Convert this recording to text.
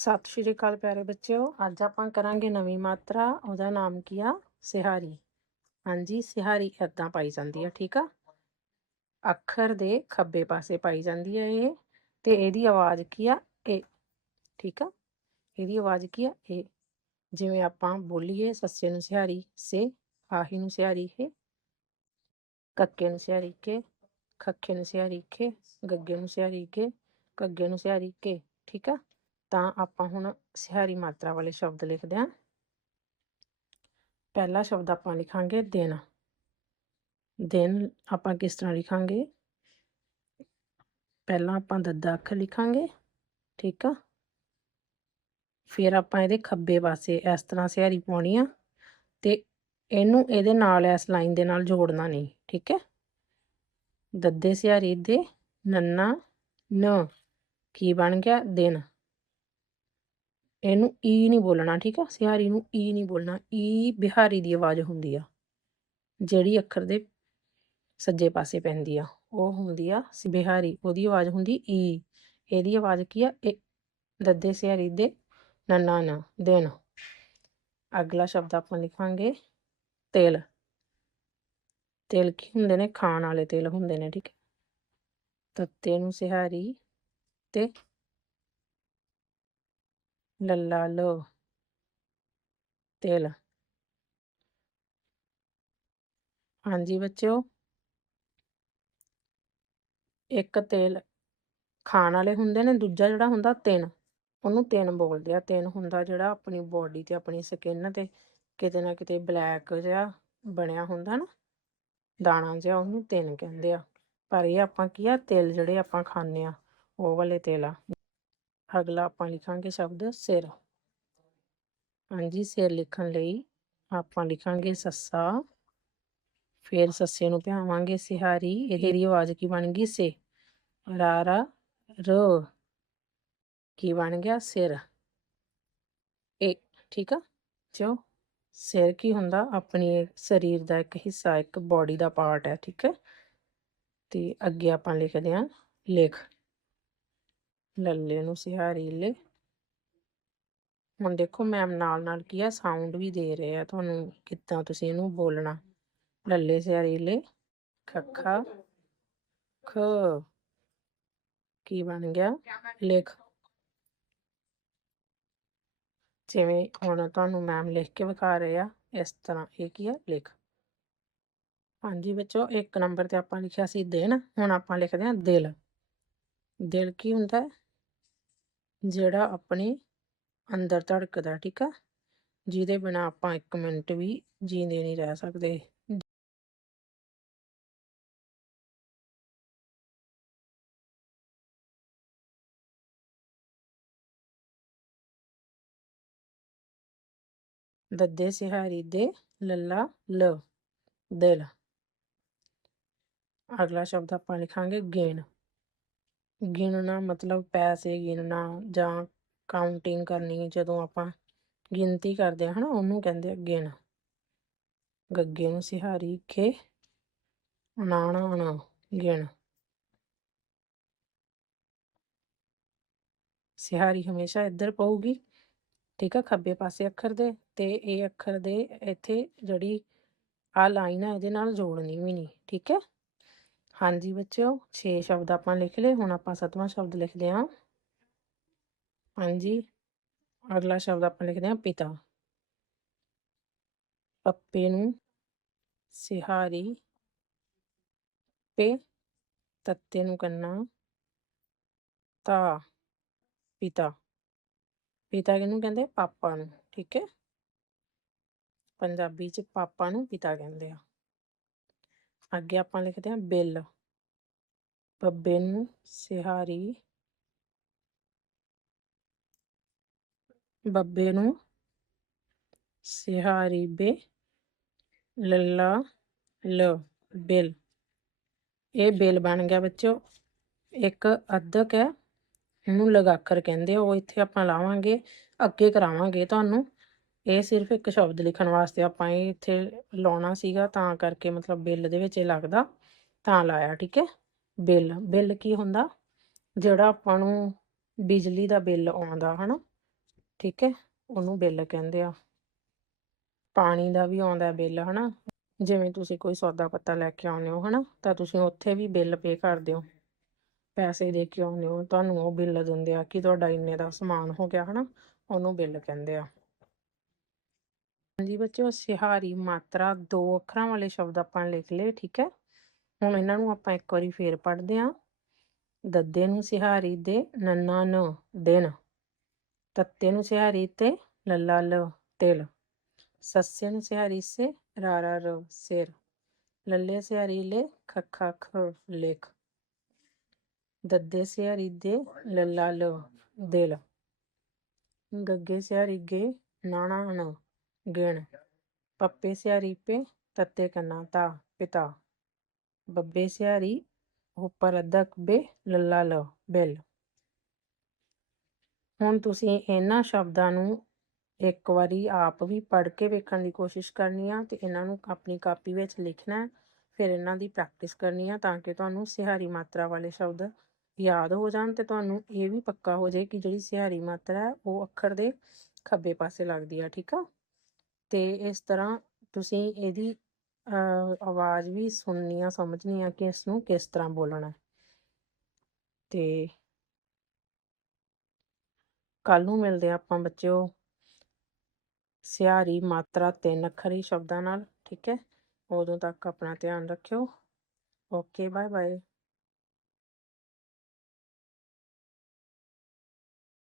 ਸਤਿ ਸ਼੍ਰੀ ਅਕਾਲ ਪਿਆਰੇ ਬੱਚਿਓ। ਅੱਜ ਆਪਾਂ ਕਰਾਂਗੇ ਨਵੀਂ ਮਾਤਰਾ, ਉਹਦਾ ਨਾਮ ਕੀ ਆ? ਸਿਹਾਰੀ। ਹਾਂਜੀ, ਸਿਹਾਰੀ ਏਦਾਂ ਪਾਈ ਜਾਂਦੀ ਆ, ਠੀਕ ਆ? ਅੱਖਰ ਦੇ ਖੱਬੇ ਪਾਸੇ ਪਾਈ ਜਾਂਦੀ ਆ ਇਹ, ਤੇ ਇਹਦੀ ਆਵਾਜ਼ ਕੀ ਆ? ਇਹ ਠੀਕ ਆ? ਇਹਦੀ ਆਵਾਜ਼ ਕੀ ਆ? ਇਹ ਜਿਵੇਂ ਆਪਾਂ ਬੋਲੀਏ, ਸੱਸੇ ਨੂੰ ਸਿਹਾਰੀ, ਸੇ, ਆਹੀ ਨੂੰ ਸਿਹਾਰੀ, ਹੈ। ਕੱਕੇ ਨੂੰ ਸਿਹਾਰੀ, ਕੇ। ਖੱਖੇ ਨੂੰ ਸਿਹਾਰੀ ਕੇ ਗੱਗੇ ਨੂੰ ਸਿਹਾਰੀ, ਕੇ। ਕੱਗੇ ਨੂੰ ਸਿਹਾਰੀ, ਕੇ, ਠੀਕ ਆ? ਤਾਂ ਆਪਾਂ ਹੁਣ ਸਿਹਾਰੀ ਮਾਤਰਾ ਵਾਲੇ ਸ਼ਬਦ ਲਿਖਦੇ ਹਾਂ। ਪਹਿਲਾ ਸ਼ਬਦ ਆਪਾਂ ਲਿਖਾਂਗੇ ਦਿਨ। ਦਿਨ ਆਪਾਂ ਕਿਸ ਤਰ੍ਹਾਂ ਲਿਖਾਂਗੇ? ਪਹਿਲਾਂ ਆਪਾਂ ਦੱਦਾ ਅੱਖਰ ਲਿਖਾਂਗੇ, ਠੀਕ ਆ? ਫਿਰ ਆਪਾਂ ਇਹਦੇ ਖੱਬੇ ਪਾਸੇ ਇਸ ਤਰ੍ਹਾਂ ਸਿਹਾਰੀ ਪਾਉਣੀ ਆ ਤੇ ਇਹਨੂੰ ਇਹਦੇ ਨਾਲ ਇਸ ਲਾਈਨ ਦੇ ਨਾਲ ਜੋੜਨਾ ਨਹੀਂ, ਠੀਕ ਹੈ? ਦੱਦੇ ਸਿਹਾਰੀ ਦੇ ਨੰਨਾ ਨ ਕੀ ਬਣ ਗਿਆ? ਦਿਨ। ਇਹਨੂੰ ਈ ਨਹੀਂ ਬੋਲਣਾ, ਠੀਕ ਆ? ਸਿਹਾਰੀ ਨੂੰ ਈ ਨਹੀਂ ਬੋਲਣਾ, ਈ ਬਿਹਾਰੀ ਦੀ ਆਵਾਜ਼ ਹੁੰਦੀ ਆ, ਜਿਹੜੀ ਅੱਖਰ ਦੇ ਸੱਜੇ ਪਾਸੇ ਪੈਂਦੀ ਆ, ਉਹ ਹੁੰਦੀ ਆ ਬਿਹਾਰੀ, ਉਹਦੀ ਆਵਾਜ਼ ਹੁੰਦੀ ਈ, ਇਹਦੀ ਆਵਾਜ਼ ਕੀ ਆ? ਇਹ ਦੱਦੇ ਸਿਹਾਰੀ ਦੇ ਨੰਨਾ ਨ ਦਿਨ ਅਗਲਾ ਸ਼ਬਦ ਆਪਾਂ ਲਿਖਾਂਗੇ ਤੇਲ। ਤੇਲ ਕੀ ਹੁੰਦੇ ਨੇ? ਖਾਣ ਵਾਲੇ ਤੇਲ ਹੁੰਦੇ ਨੇ, ਠੀਕ ਹੈ ਤੱਤੇ ਨੂੰ ਸਿਹਾਰੀ ਤੇ ਲੱਲਾ ਲੋ ਤੇਲ ਹਾਂਜੀ ਬੱਚਿਓ ਇੱਕ ਤੇਲ ਖਾਣ ਵਾਲੇ ਹੁੰਦੇ ਨੇ ਦੂਜਾ ਜਿਹੜਾ ਹੁੰਦਾ ਤਿੰਨ ਉਹਨੂੰ ਤਿੰਨ ਬੋਲਦੇ ਆ ਤਿੰਨ ਹੁੰਦਾ ਜਿਹੜਾ ਆਪਣੀ ਬੋਡੀ ਤੇ ਆਪਣੀ ਸਕਿਨ ਤੇ ਕਿਤੇ ਨਾ ਕਿਤੇ ਬਲੈਕ ਜਿਹਾ ਬਣਿਆ ਹੁੰਦਾ ਨਾ ਦਾਣਾ ਜਿਹਾ ਉਹਨੂੰ ਤਿੰਨ ਕਹਿੰਦੇ ਆ ਪਰ ਇਹ ਆਪਾਂ ਕੀ ਆ ਤਿਲ ਜਿਹੜੇ ਆਪਾਂ ਖਾਂਦੇ ਆ ਉਹ ਵਾਲੇ ਤੇਲ ਆ ਅਗਲਾ ਆਪਾਂ ਲਿਖਾਂਗੇ ਸ਼ਬਦ ਸਿਰ। ਹਾਂਜੀ ਸਿਰ ਲਿਖਣ ਲਈ ਆਪਾਂ ਲਿਖਾਂਗੇ ਸੱਸਾ। ਫਿਰ ਸੱਸੇ ਨੂੰ ਭਿਆਵਾਂਗੇ ਸਿਹਾਰੀ। ਇਹਦੀ ਆਵਾਜ਼ ਕੀ ਬਣ ਗਈ? ਸੇ। ਰਾਰਾ ਰ ਕੀ ਬਣ ਗਿਆ? ਸਿਰ। ਇਹ ਠੀਕ ਆ? ਜੋ ਸਿਰ ਕੀ ਹੁੰਦਾ? ਆਪਣੀ ਸਰੀਰ ਦਾ ਇੱਕ ਹਿੱਸਾ ਇੱਕ ਬਾਡੀ ਦਾ ਪਾਰਟ ਹੈ ਠੀਕ ਹੈ? ਤੇ ਅੱਗੇ ਆਪਾਂ ਲਿਖਦੇ ਹਾਂ ਲਿਖ। ਲੱਲੇ ਨੂੰ ਸਿਹਾਰੀ ਹੁਣ ਦੇਖੋ ਮੈਮ ਨਾਲ ਨਾਲ ਕੀ ਆ ਸਾਊਂਡ ਵੀ ਦੇ ਰਹੇ ਆ। ਤੁਹਾਨੂੰ ਕਿੱਦਾਂ ਤੁਸੀਂ ਇਹਨੂੰ ਬੋਲਣਾ। ਲੱਲੇ ਸਿਹਾਰੀ ਲੈ। ਖੱਖਾ। ਖ। ਕੀ ਬਣ ਗਿਆ? ਲਿਖ। ਜਿਵੇਂ ਹੁਣ ਤੁਹਾਨੂੰ ਮੈਮ ਲਿਖ ਕੇ ਵਿਖਾ ਰਹੇ ਆ, ਇਸ ਤਰ੍ਹਾਂ ਇਹ ਕੀ ਆ? ਲਿਖ। ਹਾਂਜੀ ਬੱਚੋ ਇੱਕ ਨੰਬਰ ਤੇ ਆਪਾਂ ਲਿਖਿਆ ਸੀ ਦਿਨ। ਹੁਣ ਆਪਾਂ ਲਿਖਦੇ ਹਾਂ ਦਿਲ। ਦਿਲ ਕੀ ਹੁੰਦਾ ਜਿਹੜਾ ਆਪਣੇ ਅੰਦਰ ਧੜਕਦਾ, ਠੀਕ ਆ? ਜਿਹਦੇ ਬਿਨਾ ਆਪਾਂ 1 ਮਿੰਟ ਵੀ ਜੀਂਦੇ ਨਹੀਂ ਰਹਿ ਸਕਦੇ। ਦੱਦੇ ਸਿਹਾਰੀ ਦੇ ਲੱਲਾ ਲ, ਦਿਲ। ਅਗਲਾ ਸ਼ਬਦ ਆਪਾਂ ਲਿਖਾਂਗੇ ਗੇਣ। ਗਿਣਨਾ ਮਤਲਬ ਪੈਸੇ ਗਿਣਨਾ ਜਾਂ ਕਾਊਂਟਿੰਗ ਕਰਨੀ ਜਦੋਂ ਆਪਾਂ ਗਿਣਤੀ ਕਰਦੇ ਹਾਂ, ਹਨਾ, ਉਹਨੂੰ ਕਹਿੰਦੇ ਆ ਗਿਣ। ਗੱਗੇ ਨੂੰ ਸਿਹਾਰੀ, ਖੇ ਅਨਾਣਾ ਅਣਾ, ਗਿਣ। ਸਿਹਾਰੀ ਹਮੇਸ਼ਾ ਇੱਧਰ ਪਊਗੀ, ਠੀਕ ਆ, ਖੱਬੇ ਪਾਸੇ ਅੱਖਰ ਦੇ, ਤੇ ਇਹ ਅੱਖਰ ਦੇ ਇੱਥੇ ਜਿਹੜੀ ਆ ਲਾਈਨ ਆ, ਇਹਦੇ ਨਾਲ ਜੋੜਨੀ ਵੀ ਨਹੀਂ, ਠੀਕ ਹੈ ਹਾਂਜੀ ਬੱਚਿਓ 6 ਸ਼ਬਦ ਆਪਾਂ ਲਿਖ ਲਏ, ਹੁਣ ਆਪਾਂ ਸੱਤਵਾਂ ਸ਼ਬਦ ਲਿਖਦੇ ਹਾਂ ਹਾਂਜੀ, ਅਗਲਾ ਸ਼ਬਦ ਆਪਾਂ ਲਿਖਦੇ ਹਾਂ ਪਿਤਾ। ਪੱਪੇ ਨੂੰ ਸਿਹਾਰੀ, ਪੇ ਤੱਤੇ ਨੂੰ ਕੰਨਾ, ਤਾ, ਪਿਤਾ। ਪਿਤਾ ਕਿਹਨੂੰ ਕਹਿੰਦੇ? ਪਾਪਾ ਨੂੰ, ਠੀਕ ਹੈ? ਪੰਜਾਬੀ ਚ ਪਾਪਾ ਨੂੰ ਪਿਤਾ ਕਹਿੰਦੇ ਆ। ਅੱਗੇ ਆਪਾਂ ਲਿਖਦੇ ਹਾਂ ਬਿੱਲ। ਬੱਬੇ ਨੂੰ ਸਿਹਾਰੀ। ਬੱਬੇ ਨੂੰ ਸਿਹਾਰੀ ਬੇ। ਲੱਲਾ ਲ, ਬਿੱਲ। ਇਹ ਬਿੱਲ ਬਣ ਗਿਆ ਬੱਚੋ ਇੱਕ ਅੱਧਕ ਹੈ। ਇਹਨੂੰ ਲਗਾਕਰ ਕਹਿੰਦੇ ਆ। ਉਹ ਇੱਥੇ ਆਪਾਂ ਲਾਵਾਂਗੇ, ਅੱਗੇ ਕਰਾਵਾਂਗੇ ਤੁਹਾਨੂੰ। ਇਹ ਸਿਰਫ ਇੱਕ ਸ਼ਬਦ ਲਿਖਣ ਵਾਸਤੇ ਆਪਾਂ ਇਹ ਇੱਥੇ ਲਾਉਣਾ ਸੀਗਾ, ਤਾਂ ਕਰਕੇ ਮਤਲਬ ਬਿੱਲ ਦੇ ਵਿੱਚ ਇਹ ਲੱਗਦਾ। ਤਾਂ ਲਾਇਆ, ਠੀਕ ਹੈ? ਬਿੱਲ ਬਿੱਲ ਕੀ ਹੁੰਦਾ? ਜਿਹੜਾ ਆਪਾਂ ਨੂੰ ਬਿਜਲੀ ਦਾ ਬਿੱਲ ਆਉਂਦਾ, ਹਨਾ? ਠੀਕ ਹੈ? ਉਹਨੂੰ ਬਿੱਲ ਕਹਿੰਦੇ ਆ। ਪਾਣੀ ਦਾ ਵੀ ਆਉਂਦਾ ਬਿੱਲ, ਹਨਾ? ਜਿਵੇਂ ਤੁਸੀਂ ਕੋਈ ਸੌਦਾ ਪੱਤਾ ਲੈ ਕੇ ਆਉਂਦੇ ਹੋ, ਹਨਾ? ਤਾਂ ਤੁਸੀਂ ਉੱਥੇ ਵੀ ਬਿੱਲ ਪੇ ਕਰਦੇ ਹੋ। ਪੈਸੇ ਦੇ ਕੇ ਆਉਂਦੇ ਹੋ। ਤੁਹਾਨੂੰ ਉਹ ਬਿੱਲ ਦਿੰਦੇ ਆ ਕਿ ਤੁਹਾਡਾ ਇੰਨੇ ਦਾ ਸਮਾਨ ਹੋ ਗਿਆ, ਹਨਾ? ਉਹਨੂੰ ਬਿੱਲ ਕਹਿੰਦੇ ਆ। ਹਾਂਜੀ ਬੱਚਿਓ ਸਿਹਾਰੀ ਮਾਤਰਾ, ਦੋ ਅੱਖਰਾਂ ਵਾਲੇ ਸ਼ਬਦ ਆਪਾਂ ਲਿਖ ਲਏ, ਠੀਕ ਹੈ? ਹੁਣ ਇਹਨਾਂ ਨੂੰ ਆਪਾਂ ਇੱਕ ਵਾਰੀ ਫੇਰ ਪੜ੍ਹਦੇ ਹਾਂ। ਦੱਦੇ ਨੂੰ ਸਿਹਾਰੀ ਦੇ ਨੰਨਾ ਨ, ਦਿਨ। ਤੱਤੇ ਨੂੰ ਸਿਹਾਰੀ ਤੇ ਲੱਲਾ ਲ, ਤਿਲ। ਸੱਸੇ ਨੂੰ ਸਿਹਾਰੀ ਸੇ, ਰਾਰਾ ਰ, ਸਿਰ। ਲੱਲੇ ਸਿਹਾਰੀ ਲੈ, ਖੱਖਾ ਖ, ਲੇਖ। ਦੱਦੇ ਸਿਹਾਰੀ ਦੇ ਲੱਲਾ ਲ, ਦਿਲ। ਗੱਗੇ ਸਿਹਾਰੀ ਗੇ, ਨਾਣਾ ਨ। ਗਿਣ। ਪੱਪੇ ਸਿਆਰੀ ਪੇ, ਤੱਤੇ ਕੰਨਾ ਤਾ, ਪਿਤਾ। ਬੱਬੇ ਸਿਆਰੀ ਉੱਪਰ ਅੱਧਕ ਬੇ, ਲੱਲਾ ਲ, ਬਿਲ। ਹੁਣ ਤੁਸੀਂ ਇਹਨਾਂ ਸ਼ਬਦਾਂ ਨੂੰ ਇੱਕ ਵਾਰੀ ਆਪ ਵੀ ਪੜ੍ਹ ਕੇ ਵੇਖਣ ਦੀ ਕੋਸ਼ਿਸ਼ ਕਰਨੀ ਆ ਤੇ ਇਹਨਾਂ ਨੂੰ ਆਪਣੀ ਕਾਪੀ ਵਿੱਚ ਲਿਖਣਾ ਫਿਰ ਇਹਨਾਂ ਦੀ ਪ੍ਰੈਕਟਿਸ ਕਰਨੀ ਆ ਤਾਂ ਕਿ ਤੁਹਾਨੂੰ ਸਿਹਾਰੀ ਮਾਤਰਾ ਵਾਲੇ ਸ਼ਬਦ ਯਾਦ ਹੋ ਜਾਣ ਤੇ ਤੁਹਾਨੂੰ ਇਹ ਵੀ ਪੱਕਾ ਹੋ ਜਾਏ ਕਿ ਜਿਹੜੀ ਸਿਹਾਰੀ ਮਾਤਰਾ ਹੈ ਉਹ ਅੱਖਰ ਦੇ ਖੱਬੇ ਪਾਸੇ ਲੱਗਦੀ ਆ, ਠੀਕ ਆ? ਤੇ ਇਸ ਤਰ੍ਹਾਂ ਤੁਸੀਂ ਇਹਦੀ ਆਵਾਜ਼ ਵੀ ਸੁਣਨੀ ਆ, ਸਮਝਣੀ ਆ ਕਿ ਇਸ ਨੂੰ ਕਿਸ ਤਰ੍ਹਾਂ ਬੋਲਣਾ ਹੈ। ਤੇ ਕੱਲ ਨੂੰ ਮਿਲਦੇ ਆ ਆਪਾਂ ਬੱਚਿਓ ਸਿਆਰੀ ਮਾਤਰਾ ਤਿੰਨ ਅੱਖਰੀ ਸ਼ਬਦਾਂ ਨਾਲ, ਠੀਕ ਹੈ? ਉਦੋਂ ਤੱਕ ਆਪਣਾ ਧਿਆਨ ਰੱਖਿਓ। Okay bye bye